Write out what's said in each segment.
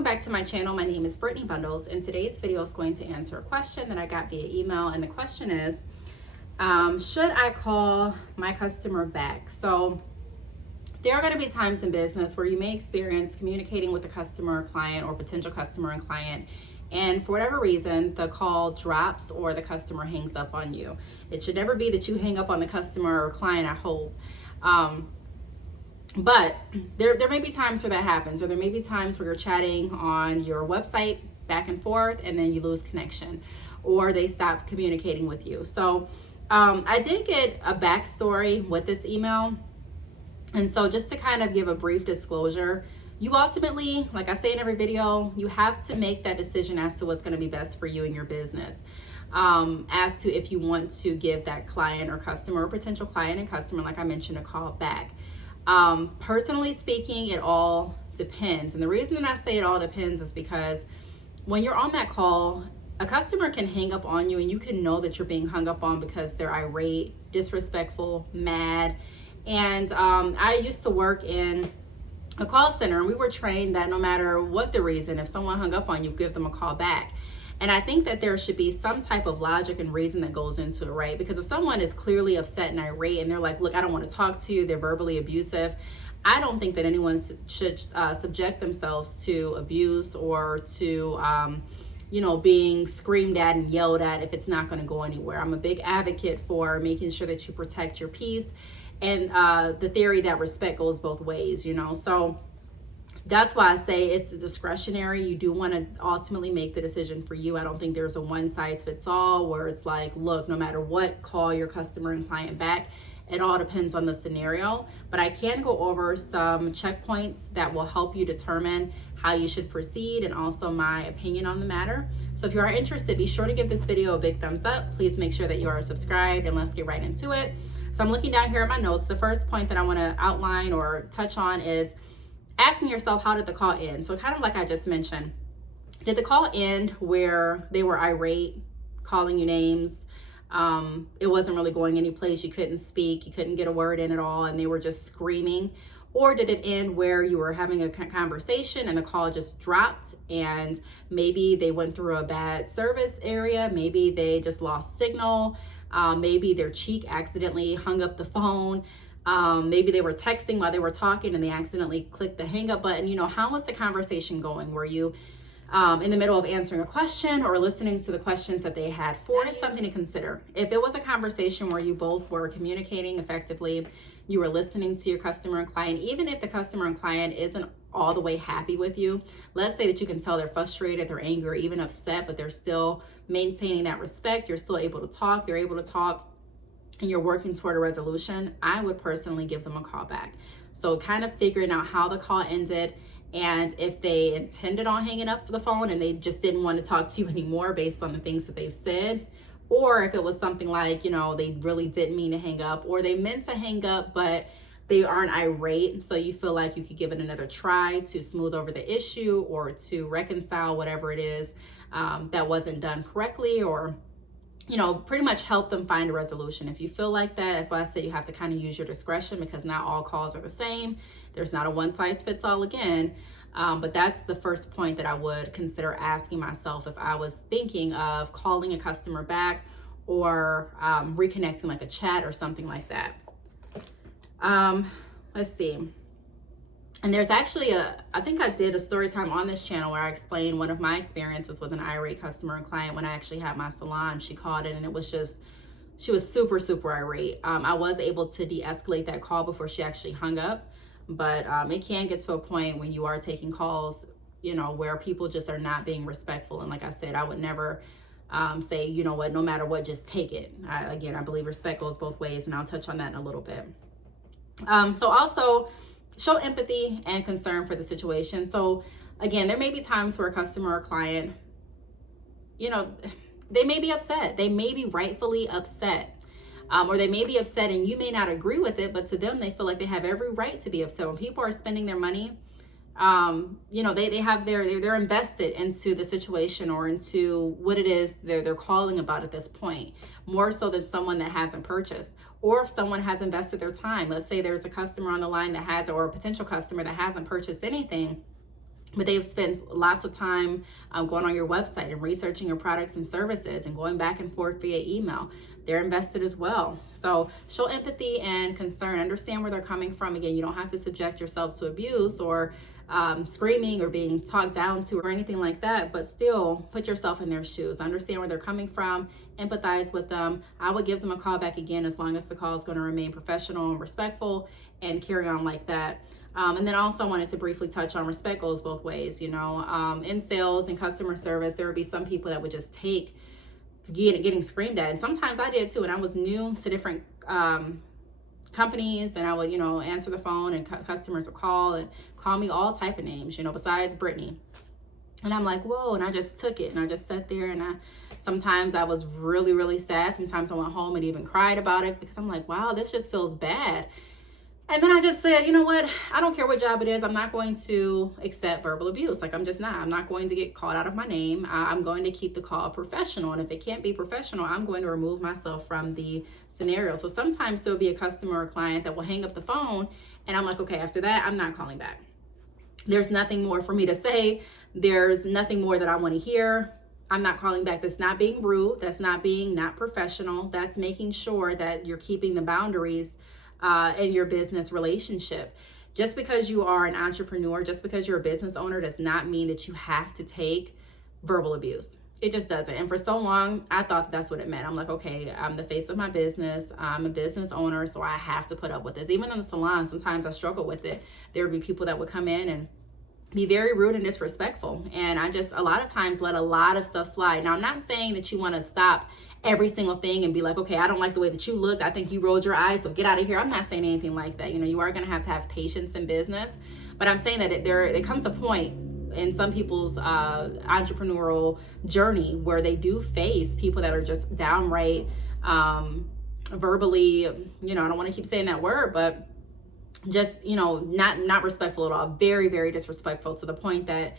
Welcome back to my channel. My name is Brittney Bundles, and today's video is going to answer a question that I got via email. And the question is, should I call my customer back? So there are going to be times in business where you may experience communicating with the customer, client, or potential customer and client, and for whatever reason, the call drops or the customer hangs up on you. It should never be that you hang up on the customer or client, I hope. But there may be times where that happens, or there may be times where you're chatting on your website back and forth and then you lose connection, or they stop communicating with you. So I did get a backstory with this email. And so just to kind of give a brief disclosure, you ultimately, like I say in every video, you have to make that decision as to what's going to be best for you and your business. As to if you want to give that client or customer or potential client and customer, like I mentioned, a call back. Personally speaking, it all depends. And the reason that I say it all depends is because when you're on that call, a customer can hang up on you and you can know that you're being hung up on because they're irate, disrespectful, mad. And I used to work in a call center, and we were trained that no matter what the reason, if someone hung up on you, give them a call back. And I think that there should be some type of logic and reason that goes into it, right? Because if someone is clearly upset and irate and they're like, look, I don't want to talk to you, they're verbally abusive, I don't think that anyone should subject themselves to abuse or to, being screamed at and yelled at if it's not going to go anywhere. I'm a big advocate for making sure that you protect your peace and the theory that respect goes both ways, So that's why I say it's discretionary. You do want to ultimately make the decision for you. I don't think there's a one size fits all where it's like, look, no matter what, call your customer and client back. It all depends on the scenario. But I can go over some checkpoints that will help you determine how you should proceed and also my opinion on the matter. So if you are interested, be sure to give this video a big thumbs up. Please make sure that you are subscribed, and let's get right into it. So I'm looking down here at my notes. The first point that I want to outline or touch on is asking yourself, how did the call end? So kind of like I just mentioned, did the call end where they were irate, calling you names? It wasn't really going any place. You couldn't speak, you couldn't get a word in at all, and they were just screaming? Or did it end where you were having a conversation and the call just dropped, and maybe they went through a bad service area, maybe they just lost signal, maybe their cheek accidentally hung up the phone, maybe they were texting while they were talking and they accidentally clicked the hang up button. How was the conversation going? Were you in the middle of answering a question or listening to the questions that they had for? That is something to consider. If it was a conversation where you both were communicating effectively, you were listening to your customer and client, even if the customer and client isn't all the way happy with you, let's say that you can tell they're frustrated, they're angry, or even upset, but they're still maintaining that respect, you're still able to talk, they're able to talk, and you're working toward a resolution, I would personally give them a call back. So kind of figuring out how the call ended, and if they intended on hanging up the phone and they just didn't want to talk to you anymore based on the things that they've said, or if it was something like, they really didn't mean to hang up, or they meant to hang up, but they aren't irate, so you feel like you could give it another try to smooth over the issue or to reconcile whatever it is that wasn't done correctly, or pretty much help them find a resolution. If you feel like that, that's why I say you have to kind of use your discretion, because not all calls are the same. There's not a one size fits all again. But that's the first point that I would consider asking myself if I was thinking of calling a customer back or reconnecting, like a chat or something like that. Let's see. And there's actually I think I did a story time on this channel where I explained one of my experiences with an irate customer and client when I actually had my salon. She called in and it was just, she was super, super irate. I was able to de-escalate that call before she actually hung up. But it can get to a point when you are taking calls, where people just are not being respectful. And like I said, I would never say, what, no matter what, just take it. I believe respect goes both ways, and I'll touch on that in a little bit. So also show empathy and concern for the situation. So again, there may be times where a customer or client, they may be upset. They may be rightfully upset. Or they may be upset and you may not agree with it, but to them, they feel like they have every right to be upset. When people are spending their money, they have they're invested into the situation or into what it is they're calling about at this point, more so than someone that hasn't purchased. Or if someone has invested their time, let's say there's a customer on the line that has, or a potential customer that hasn't purchased anything, but they've spent lots of time going on your website and researching your products and services and going back and forth via email. They're invested as well. So show empathy and concern. Understand where they're coming from. Again, you don't have to subject yourself to abuse or screaming or being talked down to or anything like that, but still put yourself in their shoes. Understand where they're coming from, empathize with them. I would give them a call back again as long as the call is going to remain professional and respectful, and carry on like that. And then also wanted to briefly touch on respect goes both ways. In sales and customer service, there would be some people that would just take getting screamed at, and sometimes I did too. And I was new to different companies, and I would answer the phone, and customers would call me all type of names, besides Brittney. And I'm like, whoa, and I just took it, and I just sat there, and sometimes I was really, really sad. Sometimes I went home and even cried about it, because I'm like, wow, this just feels bad. And then I just said, you know what? I don't care what job it is. I'm not going to accept verbal abuse. Like, I'm just not. I'm not going to get called out of my name. I'm going to keep the call professional. And if it can't be professional, I'm going to remove myself from the scenario. So sometimes there'll be a customer or client that will hang up the phone, and I'm like, okay, after that, I'm not calling back. There's nothing more for me to say. There's nothing more that I want to hear. I'm not calling back. That's not being rude. That's not being not professional. That's making sure that you're keeping the boundaries in your business relationship. Just because you are an entrepreneur, just because you're a business owner, does not mean that you have to take verbal abuse. It just doesn't. And for so long, I thought that's what it meant. I'm like, okay, I'm the face of my business. I'm a business owner, so I have to put up with this. Even in the salon, sometimes I struggle with it. There would be people that would come in and be very rude and disrespectful. And I just, a lot of times, let a lot of stuff slide. Now, I'm not saying that you want to stop every single thing and be like, okay, I don't like the way that you looked. I think you rolled your eyes, so get out of here. I'm not saying anything like that. You are going to have patience in business. But I'm saying that there comes a point in some people's entrepreneurial journey where they do face people that are just downright verbally, I don't want to keep saying that word, but just, not respectful at all. Very, very disrespectful, to the point that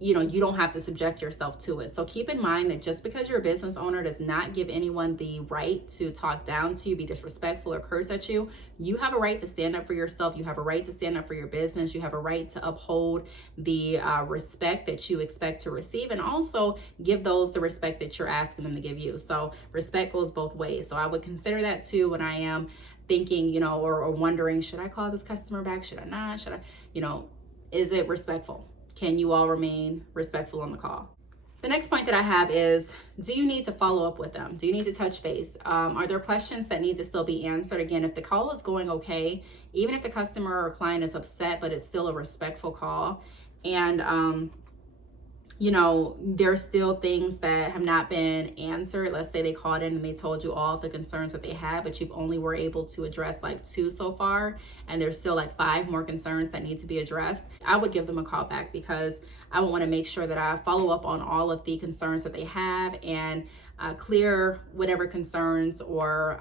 you don't have to subject yourself to it. So keep in mind that just because you're a business owner does not give anyone the right to talk down to you, be disrespectful, or curse at you. You have a right to stand up for yourself. You have a right to stand up for your business. You have a right to uphold the respect that you expect to receive, and also give those the respect that you're asking them to give you. So respect goes both ways. So I would consider that too when I am thinking, or wondering, should I call this customer back? Should I not? Should I, is it respectful? Can you all remain respectful on the call? The next point that I have is, do you need to follow up with them? Do you need to touch base? Are there questions that need to still be answered? Again, if the call is going okay, even if the customer or client is upset, but it's still a respectful call, and there's still things that have not been answered. Let's say they called in and they told you all of the concerns that they had, but you've only were able to address like 2 so far, and there's still like 5 more concerns that need to be addressed. I would give them a call back, because I would want to make sure that I follow up on all of the concerns that they have, and clear whatever concerns or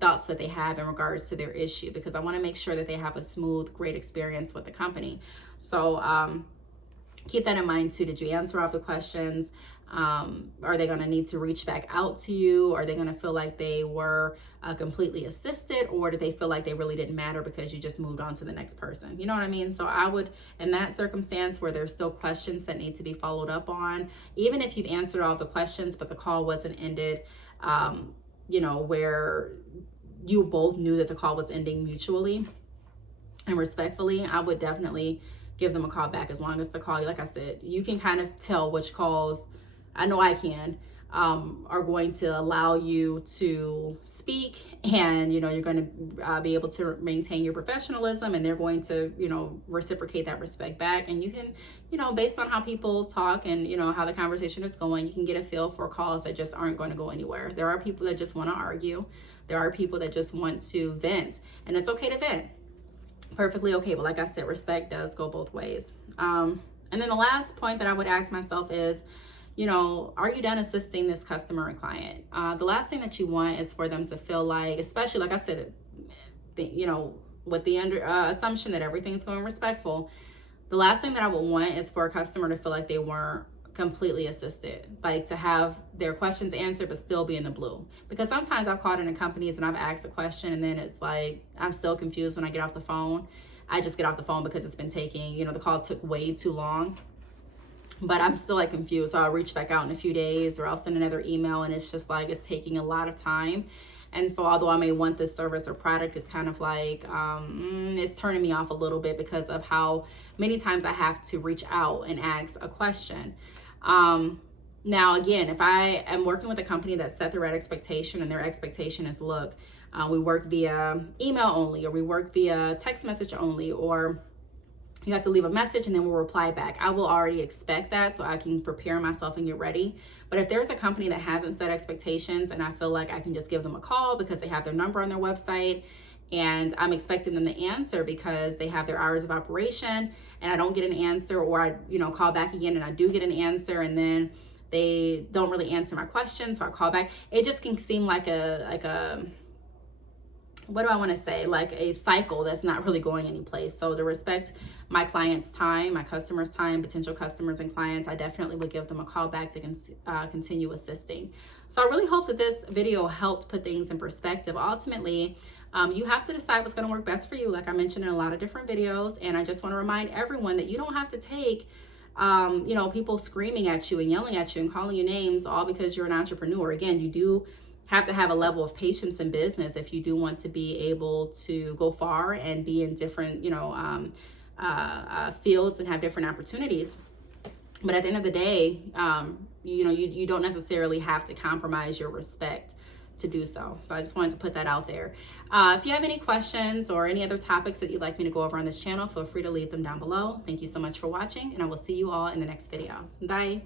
thoughts that they have in regards to their issue, because I want to make sure that they have a smooth, great experience with the company. So keep that in mind too. Did you answer all the questions? Are they going to need to reach back out to you? Are they going to feel like they were completely assisted, or did they feel like they really didn't matter because you just moved on to the next person? You know what I mean? So I would, in that circumstance where there's still questions that need to be followed up on, even if you've answered all the questions but the call wasn't ended, where you both knew that the call was ending mutually and respectfully, I would definitely give them a call back. As long as the call, like I said, you can kind of tell which calls, I know I can, are going to allow you to speak, and you're going to be able to maintain your professionalism, and they're going to reciprocate that respect back. And you can based on how people talk and how the conversation is going, you can get a feel for calls that just aren't going to go anywhere. There are people that just want to argue. There are people that just want to vent, and it's okay to vent. Perfectly okay. But like I said, respect does go both ways. And then the last point that I would ask myself is, are you done assisting this customer and client? The last thing that you want is for them to feel like, especially like I said, with the assumption that everything's going respectful, the last thing that I would want is for a customer to feel like they weren't completely assisted, like to have their questions answered but still be in the blue. Because sometimes I've called into companies and I've asked a question, and then it's like I'm still confused when I get off the phone. I just get off the phone because it's been taking, you know, the call took way too long. But I'm still like confused. So I'll reach back out in a few days, or I'll send another email, and it's just like it's taking a lot of time. And so although I may want this service or product, it's kind of like it's turning me off a little bit because of how many times I have to reach out and ask a question. Now, again, if I am working with a company that set the right expectation, and their expectation is, look, we work via email only, or we work via text message only, or you have to leave a message and then we'll reply back, I will already expect that so I can prepare myself and get ready. But if there's a company that hasn't set expectations, and I feel like I can just give them a call because they have their number on their website, and I'm expecting them to answer because they have their hours of operation, and I don't get an answer, or I, you know, call back again and I do get an answer, and then they don't really answer my questions, so I call back. It just can seem like a what do I want to say? Like a cycle that's not really going anyplace. So to respect my clients' time, my customers' time, potential customers and clients, I definitely would give them a call back to continue assisting. So I really hope that this video helped put things in perspective. Ultimately, you have to decide what's going to work best for you, like I mentioned in a lot of different videos. And I just want to remind everyone that you don't have to take you know, people screaming at you and yelling at you and calling you names all because you're an entrepreneur. Again, you do have to have a level of patience in business if you do want to be able to go far and be in different, you know, fields and have different opportunities. But at the end of the day, you know, you don't necessarily have to compromise your respect to do so. So I just wanted to put that out there. If you have any questions or any other topics that you'd like me to go over on this channel, feel free to leave them down below. Thank you so much for watching, and I will see you all in the next video. Bye.